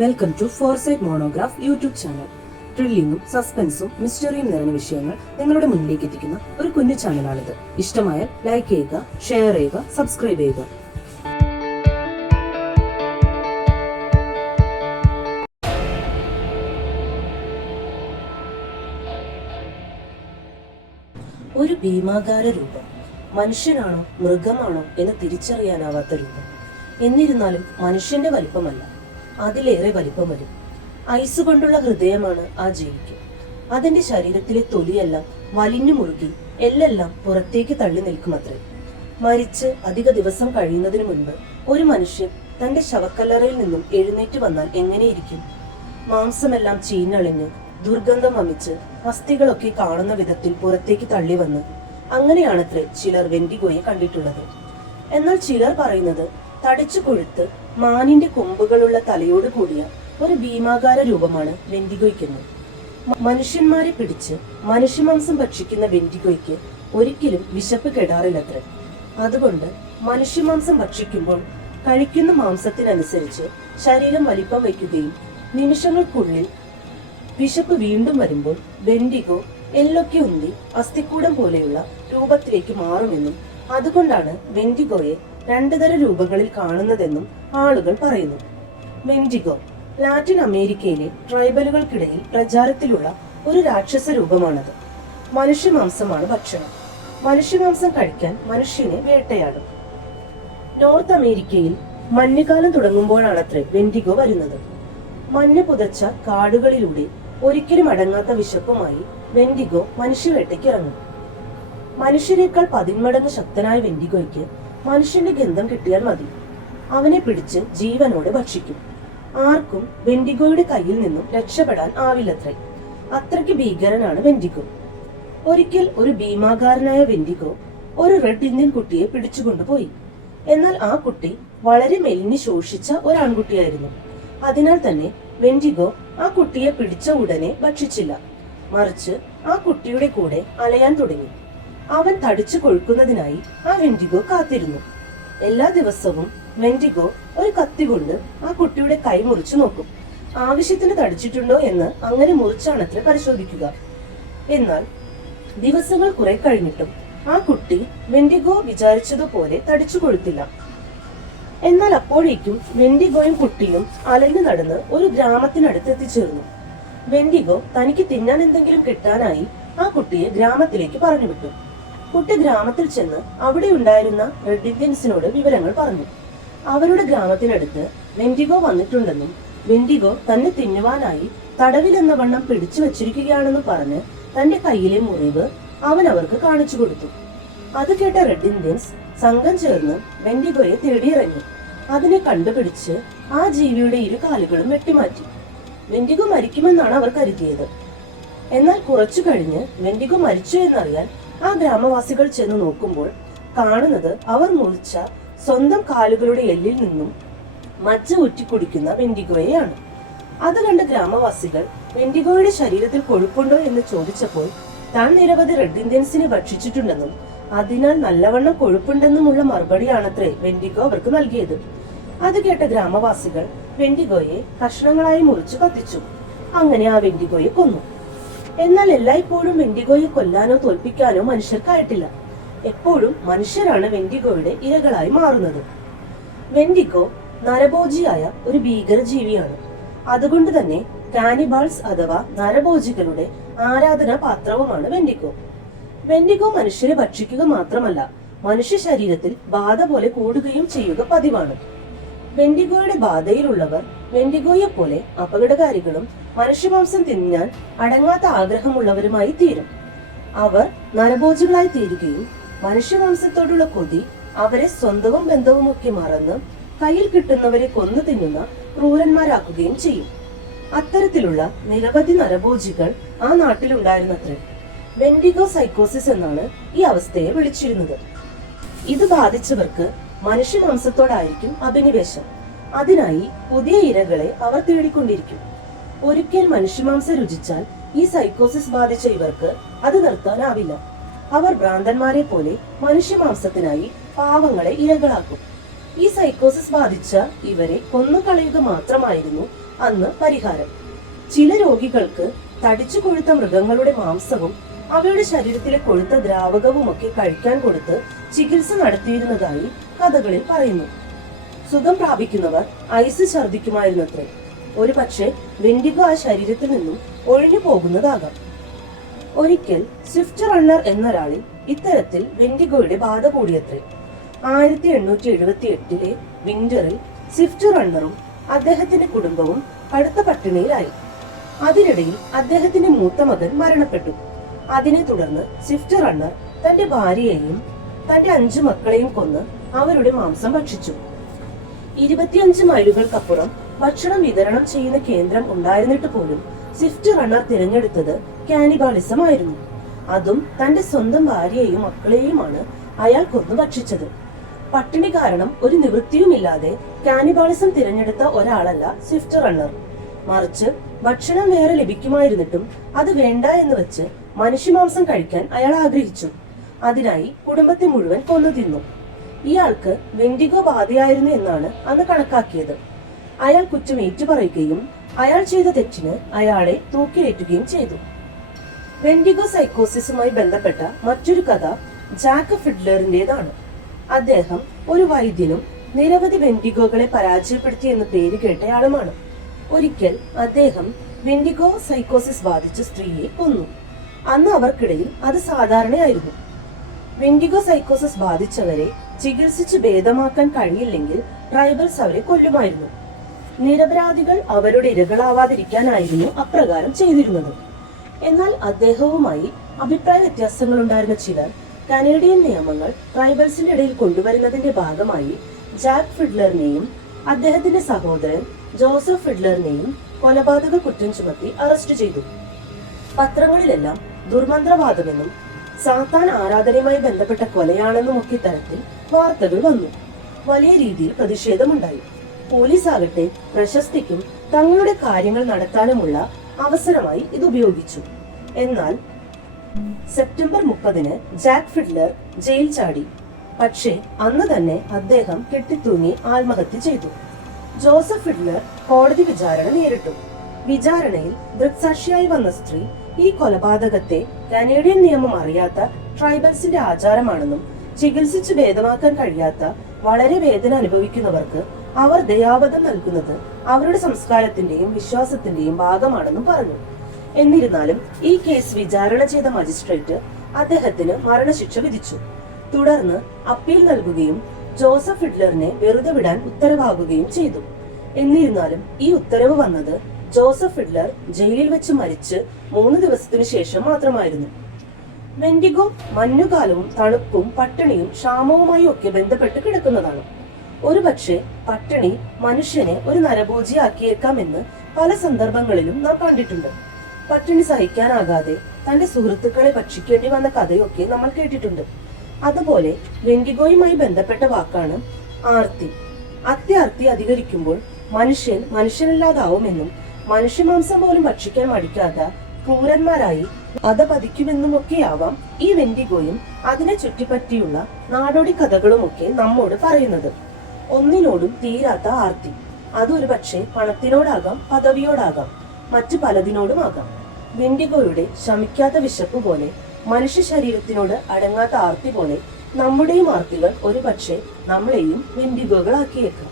Welcome to Foresight Monograph YouTube channel. ത്രില്ലിങ്ങും സസ്പെൻസും മിസ്റ്ററിയും നിറഞ്ഞ വിഷയങ്ങൾ നിങ്ങളുടെ മുന്നിലേക്ക് എത്തിക്കുന്ന ഒരു കുഞ്ഞു ചാനലാണിത്. ഇഷ്ടമായാൽ ലൈക്ക് ചെയ്യുക, ഷെയർ ചെയ്യുക, സബ്സ്ക്രൈബ് ചെയ്യുക. ഒരു ഭീമാകാര രൂപം, മനുഷ്യനാണോ മൃഗമാണോ എന്ന് തിരിച്ചറിയാനാവാത്ത രൂപം. എന്നിരുന്നാലും മനുഷ്യന്റെ വലിപ്പമല്ല, അതിലേറെ വലിപ്പം വരും. ഐസ് കൊണ്ടുള്ള ഹൃദയമാണ് ആ ജീവിക്ക്. അതിന്റെ ശരീരത്തിലെ തൊലിയെല്ലാം വലിഞ്ഞു മുറുകി എല്ലെല്ലാം പുറത്തേക്ക് തള്ളി നിൽക്കുമത്രേ. മരിച്ച് അധിക ദിവസം കഴിയുന്നതിന് മുൻപ് ഒരു മനുഷ്യൻ തന്റെ ശവക്കല്ലറയിൽ നിന്നും എഴുന്നേറ്റ് വന്നാൽ എങ്ങനെയിരിക്കും? മാംസമെല്ലാം ചീഞ്ഞളിഞ്ഞ് ദുർഗന്ധം വമിച്ച് അസ്ഥികളൊക്കെ കാണുന്ന വിധത്തിൽ പുറത്തേക്ക് തള്ളി വന്ന് അങ്ങനെയാണത്രേ ചിലർ വെൻഡിഗോയെ കണ്ടിട്ടുള്ളത്. എന്നാൽ ചിലർ പറയുന്നത് തടിച്ചു കൊഴുത്ത് മാനിന്റെ കൊമ്പുകളുള്ള തലയോട് കൂടിയ ഒരു ഭീമാകാര രൂപമാണ് വെൻഡിഗോയ്ക്കെന്ന്. മനുഷ്യന്മാരെ പിടിച്ച് മനുഷ്യമാംസം ഭക്ഷിക്കുന്ന വെൻഡിഗോയ്ക്ക് ഒരിക്കലും വിശപ്പ് കെടാറില്ലത്രേ. അതുകൊണ്ട് മനുഷ്യമാംസം ഭക്ഷിക്കുമ്പോൾ കഴിക്കുന്ന മാംസത്തിനനുസരിച്ച് ശരീരം വലിപ്പം വയ്ക്കുകയും നിമിഷങ്ങൾക്കുള്ളിൽ വിശപ്പ് വീണ്ടും വരുമ്പോൾ വെൻഡിഗോ എല്ലൊക്കെ ഉന്തി അസ്ഥിക്കൂടം പോലെയുള്ള രൂപത്തിലേക്ക് മാറുമെന്നും അതുകൊണ്ടാണ് വെൻഡിഗോയെ രണ്ടു തരം രൂപങ്ങളിൽ കാണുന്നതെന്നും ആളുകൾ പറയുന്നു. വെൻഡിഗോ ലാറ്റിൻ അമേരിക്കയിലെ ട്രൈബലുകൾക്കിടയിൽ പ്രചാരത്തിലുള്ള ഒരു രാക്ഷസ രൂപമാണത്. മനുഷ്യമാംസമാണ് ഭക്ഷണം. മനുഷ്യമാംസം കഴിക്കാൻ മനുഷ്യനെ വേട്ടയാടും. നോർത്ത് അമേരിക്കയിൽ മഞ്ഞുകാലം തുടങ്ങുമ്പോഴാണത്രേ വെൻഡിഗോ വരുന്നത്. മഞ്ഞ് പുതച്ച കാടുകളിലൂടെ ഒരിക്കലും അടങ്ങാത്ത വിശപ്പുമായി വെൻഡിഗോ മനുഷ്യവേട്ടയ്ക്ക് ഇറങ്ങും. മനുഷ്യരെക്കാൾ 10 മടങ്ങ് ശക്തനായ വെൻഡിഗോയ്ക്ക് മനുഷ്യന്റെ ഗന്ധം കിട്ടിയാൽ മതി. അവനെ പിടിച്ച് ജീവനോടെ ഭക്ഷിക്കും. ആർക്കും വെൻഡിഗോയുടെ കയ്യിൽ നിന്നും രക്ഷപ്പെടാൻ ആവില്ലത്രേ. അത്രയ്ക്ക് ഭീകരനാണ് വെൻഡിഗോ. ഒരിക്കൽ ഒരു ഭീമാകാരനായ വെൻഡിഗോ ഒരു റെഡ് ഇന്ത്യൻ കുട്ടിയെ പിടിച്ചുകൊണ്ടുപോയി. എന്നാൽ ആ കുട്ടി വളരെ മെലിഞ്ഞ് ശോഷിച്ച ഒരു ആൺകുട്ടിയായിരുന്നു. അതിനാൽ തന്നെ വെൻഡിഗോ ആ കുട്ടിയെ പിടിച്ച ഉടനെ ഭക്ഷിച്ചില്ല. മറിച്ച് ആ കുട്ടിയുടെ കൂടെ അലയാൻ തുടങ്ങി. അവൻ തടിച്ചു കൊഴുക്കുന്നതിനായി ആ വെൻഡിഗോ കാത്തിരുന്നു. എല്ലാ ദിവസവും വെൻഡിഗോ ഒരു കത്തി കൊണ്ട് ആ കുട്ടിയുടെ കൈ മുറിച്ചു നോക്കും. ആവശ്യത്തിന് തടിച്ചിട്ടുണ്ടോ എന്ന് അങ്ങനെ മുറിച്ചാണത്ര പരിശോധിക്കുക. എന്നാൽ ദിവസങ്ങൾ കുറെ കഴിഞ്ഞിട്ടും ആ കുട്ടി വെൻഡിഗോ വിചാരിച്ചതുപോലെ തടിച്ചു കൊഴുത്തില്ല. എന്നാൽ അപ്പോഴേക്കും വെൻഡിഗോയും കുട്ടിയും അലഞ്ഞു നടന്ന് ഒരു ഗ്രാമത്തിനടുത്ത് എത്തിച്ചേർന്നു. വെൻഡിഗോ തനിക്ക് തിന്നാൻ എന്തെങ്കിലും കിട്ടാനായി ആ കുട്ടിയെ ഗ്രാമത്തിലേക്ക് പറഞ്ഞു വിട്ടു. കുട്ടി ഗ്രാമത്തിൽ ചെന്ന് അവിടെ ഉണ്ടായിരുന്ന റെഡ് ഇന്ത്യൻസിനോട് വിവരങ്ങൾ പറഞ്ഞു. അവരുടെ ഗ്രാമത്തിനടുത്ത് വെൻഡിഗോ വന്നിട്ടുണ്ടെന്നും വെൻഡിഗോ തന്നെ തിന്നുവാനായി തടവിലെന്ന വണ്ണം പിടിച്ചു വച്ചിരിക്കുകയാണെന്നും പറഞ്ഞ് തന്റെ കയ്യിലെ മുറിവ് അവൻ അവർക്ക് കാണിച്ചു കൊടുത്തു. അത് കേട്ട റെഡ് ഇന്ത്യൻസ് സംഘം ചേർന്ന് വെൻഡിഗോയെ തേടിയിറങ്ങി. അതിനെ കണ്ടുപിടിച്ച് ആ ജീവിയുടെ 2 കാലുകളും വെട്ടിമാറ്റി. വെൻഡിഗോ മരിക്കുമെന്നാണ് അവർ കരുതിയത്. എന്നാൽ കുറച്ചു കഴിഞ്ഞ് വെൻഡിഗോ മരിച്ചു എന്നറിയാൻ ആ ഗ്രാമവാസികൾ ചെന്ന് നോക്കുമ്പോൾ കാണുന്നത് അവർ മുറിച്ച സ്വന്തം കാലുകളുടെ എല്ലിൽ നിന്നും മജ്ജ ഊറ്റിക്കുടിക്കുന്ന വെൻഡിഗോയെയാണ്. അത് കണ്ട് ഗ്രാമവാസികൾ വെൻഡിഗോയുടെ ശരീരത്തിൽ കൊഴുപ്പുണ്ടോ എന്ന് ചോദിച്ചപ്പോൾ താൻ നിരവധി റെഡ് ഇന്ത്യൻസിനെ ഭക്ഷിച്ചിട്ടുണ്ടെന്നും അതിനാൽ നല്ലവണ്ണം കൊഴുപ്പുണ്ടെന്നുമുള്ള മറുപടിയാണത്രേ വെൻഡിഗോ അവർക്ക് നൽകിയത്. അത് കേട്ട ഗ്രാമവാസികൾ വെൻഡിഗോയെ കഷ്ണങ്ങളായി മുറിച്ചു കത്തിച്ചു. അങ്ങനെ ആ വെൻഡിഗോയെ കൊന്നു. എന്നാൽ എല്ലായ്പ്പോഴും വെൻഡിഗോയെ കൊല്ലാനോ തോൽപ്പിക്കാനോ മനുഷ്യർക്കായിട്ടില്ല. എപ്പോഴും മനുഷ്യരാണ് വെൻഡിഗോയുടെ ഇരകളായി മാറുന്നത്. വെൻഡിഗോ നരഭോജിയായ ഒരു ഭീകര ജീവിയാണ്. അതുകൊണ്ട് തന്നെ കാനിബാൾസ് അഥവാ നരഭോജികളുടെ ആരാധനാ പാത്രവുമാണ് വെൻഡിഗോ. വെൻഡിഗോ മനുഷ്യരെ ഭക്ഷിക്കുക മാത്രമല്ല, മനുഷ്യ ശരീരത്തിൽ ബാധ പോലെ കൂടുകയും ചെയ്യുക പതിവാണ്. വെൻഡിഗോയുടെ ബാധയിലുള്ളവർ വെൻഡിഗോയെ പോലെ അപകടകാരികളും മനുഷ്യമാംസം തിന്നാൻ അടങ്ങാത്ത ആഗ്രഹമുള്ളവരുമായി തീരും. അവർ നരഭോജികളായി തീരുകയും മനുഷ്യമാംസത്തോടുള്ള കൊതി അവരെ സ്വന്തവും ബന്ധവും ഒക്കെ മറന്ന് കയ്യിൽ കിട്ടുന്നവരെ കൊന്നു തിന്നുന്ന ക്രൂരന്മാരാക്കുകയും ചെയ്യും. അത്തരത്തിലുള്ള നിരവധി നരഭോജികൾ ആ നാട്ടിലുണ്ടായിരുന്നത്രേ. വെൻഡിഗോ സൈക്കോസിസ് എന്നാണ് ഈ അവസ്ഥയെ വിളിച്ചിരുന്നത്. ഇത് ബാധിച്ചവർക്ക് മനുഷ്യമാംസത്തോടായിരിക്കും അഭിനിവേശം. അതിനായി പുതിയ ഇരകളെ അവർ തേടിക്കൊണ്ടിരിക്കും. ഒരിക്കൽ മനുഷ്യമാംസം രുചിച്ചാൽ ഈ സൈക്കോസിസ് ബാധിച്ച ഇവർക്ക് അത് നിർത്താനാവില്ല. അവർ ഭ്രാന്തന്മാരെ പോലെ മനുഷ്യമാംസത്തിനായി പാവങ്ങളെ ഇരകളാക്കും. ഈ സൈക്കോസിസ് ബാധിച്ച ഇവരെ കൊന്നുകളയുക മാത്രമായിരുന്നു അന്ന് പരിഹാരം. ചില രോഗികൾക്ക് തടിച്ചു കൊഴുത്ത മൃഗങ്ങളുടെ മാംസവും അവയുടെ ശരീരത്തിലെ കൊഴുത്ത ദ്രാവകവുമൊക്കെ കഴിക്കാൻ കൊടുത്ത് ചികിത്സ നടത്തിയിരുന്നതായി കഥകളിൽ പറയുന്നു. സുഖം പ്രാപിക്കുന്നവർ ഐസ് ഛർദ്ദിക്കുമായിരുന്നത്രേ. ഒരു പക്ഷേ വെൻഡിഗോ ആ ശരീരത്തിൽ നിന്നും ഒഴിഞ്ഞു പോകുന്നതാകാം. ഒരിക്കൽ സ്വിഫ്റ്റ് റണ്ണർ എന്നൊരാളിൽ ഇത്തരത്തിൽ വെൻഡിഗോയുടെ ബാധ കൂടിയത്രേ. 1878 വിന്ററിൽ സ്വിഫ്റ്റ് റണ്ണറും അദ്ദേഹത്തിന്റെ കുടുംബവും കടുത്ത പട്ടിണിയിലായി. അതിനിടയിൽ അദ്ദേഹത്തിന്റെ മൂത്ത മകൻ മരണപ്പെട്ടു. അതിനെ തുടർന്ന് സ്വിഫ്റ്റ് റണ്ണർ തന്റെ ഭാര്യയെയും തന്റെ 5 മക്കളെയും കൊന്ന് അവരുടെ മാംസം ഭക്ഷിച്ചു. 25 മൈലുകൾക്കപ്പുറം ഭക്ഷണം വിതരണം ചെയ്യുന്ന കേന്ദ്രം ഉണ്ടായിരുന്നിട്ട് പോലും സ്വിഫ്റ്റ് റണ്ണർ തിരഞ്ഞെടുത്തത് കാനിബാളിസം ആയിരുന്നു. അതും തന്റെ സ്വന്തം ഭാര്യയെയും മക്കളെയുമാണ് അയാൾ കൊന്നു ഭക്ഷിച്ചത്. പട്ടിണി കാരണം ഒരു നിവൃത്തിയുമില്ലാതെ കാനിബാളിസം തിരഞ്ഞെടുത്ത ഒരാളല്ല സ്വിഫ്റ്റ് റണ്ണർ. മറിച്ച് ഭക്ഷണം വേറെ ലഭിക്കുമായിരുന്നിട്ടും അത് വേണ്ട എന്ന് വെച്ച് മനുഷ്യമാംസം കഴിക്കാൻ അയാൾ ആഗ്രഹിച്ചു. അതിനായി കുടുംബത്തെ മുഴുവൻ കൊന്നു തിന്നു. ഇയാൾക്ക് വെൻഡിഗോ ബാധയായിരുന്നു എന്നാണ് അന്ന് കണക്കാക്കിയത്. അയാൾ കുറ്റം ഏറ്റുപറയുകയും അയാൾ ചെയ്ത തെറ്റിന് അയാളെ തൂക്കിലേറ്റുകയും ചെയ്തു. വെൻഡിഗോ സൈക്കോസിസുമായി ബന്ധപ്പെട്ട മറ്റൊരു കഥ ജാക്ക് ഫിഡ്ലറിന്റേതാണ്. അദ്ദേഹം ഒരു വൈദ്യനും നിരവധി വെൻഡിഗോകളെ പരാജയപ്പെടുത്തി എന്ന് പേര് കേട്ടയാളുമാണ്. ഒരിക്കൽ അദ്ദേഹം വെൻഡിഗോ സൈക്കോസിസ് ബാധിച്ച സ്ത്രീയെ കൊന്നു. അന്ന് അവർക്കിടയിൽ അത് സാധാരണയായിരുന്നു. വെൻഡിഗോ സൈക്കോസിസ് ബാധിച്ചവരെ ചികിത്സിച്ച് ഭേദമാക്കാൻ കഴിയില്ലെങ്കിൽ ട്രൈബൽസ് അവരെ കൊല്ലുമായിരുന്നു. നിരപരാധികൾ അവരുടെ ഇരകളാവാതിരിക്കാനായിരുന്നു അപ്രകാരം ചെയ്തിരുന്നത്. എന്നാൽ അദ്ദേഹവുമായി അഭിപ്രായ വ്യത്യാസങ്ങൾ ഉണ്ടായിരുന്ന ചിലർ കനേഡിയൻ നിയമങ്ങൾ ട്രൈബൽസിന്റെ ഇടയിൽ കൊണ്ടുവരുന്നതിന്റെ ഭാഗമായി ജാക്ക് ഫിഡ്ലറിനെയും അദ്ദേഹത്തിന്റെ സഹോദരൻ ജോസഫ് ഫിഡ്ലറിനെയും കൊലപാതക കുറ്റം ചുമത്തി അറസ്റ്റ് ചെയ്തു. പത്രങ്ങളിലെല്ലാം ദുർമന്ത്രവാദമെന്നും സാത്താൻ ആരാധനയുമായി ബന്ധപ്പെട്ട കൊലയാണെന്നും ഒക്കെ തരത്തിൽ വാർത്തകൾ വന്നു. വലിയ രീതിയിൽ പ്രതിഷേധമുണ്ടായി. പോലീസ് ആകട്ടെ പ്രശസ്തിക്കും തങ്ങളുടെ കാര്യങ്ങൾ നടത്താനുമുള്ള അവസരമായി ഇത് ഉപയോഗിച്ചു. എന്നാൽ സെപ്റ്റംബർ 30 ജാക്ക് ഫിഡ്ലർ ജയിൽ ചാടി. പക്ഷേ അന്ന് തന്നെ അദ്ദേഹം കെട്ടിത്തൂങ്ങി ആത്മഹത്യ ചെയ്തു. ജോസഫ് ഫിഡ്ലർ കോടതി വിചാരണ നേരിട്ടു. വിചാരണയിൽ ദൃക്സാക്ഷിയായി വന്ന സ്ത്രീ ഈ കൊലപാതകത്തെ കനേഡിയൻ നിയമം അറിയാത്ത ട്രൈബൽസിന്റെ ആചാരമാണെന്നും ചികിത്സിച്ച് ഭേദമാക്കാൻ കഴിയാത്ത വളരെ വേദന അനുഭവിക്കുന്നവർക്ക് അവർ ദയാവധം നൽകുന്നത് അവരുടെ സംസ്കാരത്തിന്റെയും വിശ്വാസത്തിന്റെയും ഭാഗമാണെന്നും പറഞ്ഞു. എന്നിരുന്നാലും ഈ കേസ് വിചാരണ ചെയ്ത മജിസ്ട്രേറ്റ് അദ്ദേഹത്തിന് മരണശിക്ഷ വിധിച്ചു. തുടർന്ന് അപ്പീൽ നൽകുകയും ജോസഫ് ഫിഡ്ലറിനെ വെറുതെ വിടാൻ ഉത്തരവാകുകയും ചെയ്തു. എന്നിരുന്നാലും ഈ ഉത്തരവ് വന്നത് ജോസഫ് ഫിഡ്ലർ ജയിലിൽ വെച്ച് മരിച്ച് 3 ദിവസത്തിനു ശേഷം മാത്രമായിരുന്നു. വെൻഡിഗോ മഞ്ഞുകാലവും തണുപ്പും പട്ടിണിയും ക്ഷാമവുമായി ഒക്കെ ബന്ധപ്പെട്ട് കിടക്കുന്നതാണ്. ഒരുപക്ഷെ പട്ടിണി മനുഷ്യനെ ഒരു നരഭോജിയാക്കിയേക്കാമെന്ന് പല സന്ദർഭങ്ങളിലും നാം കണ്ടിട്ടുണ്ട്. പട്ടിണി സഹിക്കാനാകാതെ തന്റെ സുഹൃത്തുക്കളെ ഭക്ഷിക്കേണ്ടി വന്ന കഥയൊക്കെ നമ്മൾ കേട്ടിട്ടുണ്ട്. അതുപോലെ വെൻഡിഗോയുമായി ബന്ധപ്പെട്ട വാക്കാണ് ആർത്തി. അത്യാർത്തി അധികരിക്കുമ്പോൾ മനുഷ്യൻ മനുഷ്യനല്ലാതാവുമെന്നും മനുഷ്യമാംസം പോലും ഭക്ഷിക്കാൻ മടിക്കാത്ത ക്രൂരന്മാരായി അധപതിക്കുമെന്നുമൊക്കെയാവാം ഈ വെൻഡിഗോയും അതിനെ ചുറ്റിപ്പറ്റിയുള്ള നാടോടി കഥകളുമൊക്കെ നമ്മോട് പറയുന്നത്. ഒന്നിനോടും തീരാത്ത ആർത്തി. അതൊരു പക്ഷേ പണത്തിനോടാകാം, പദവിയോടാകാം, മറ്റു പലതിനോടുമാകാം. വെൻഡിഗോയുടെ ശമിക്കാത്ത വിശപ്പ് പോലെ, മനുഷ്യ ശരീരത്തിനോട് അടങ്ങാത്ത ആർത്തി പോലെ നമ്മുടെയും ആർത്തികൾ ഒരു പക്ഷേ നമ്മളെയും വെൻഡിഗോകളാക്കിയേക്കാം.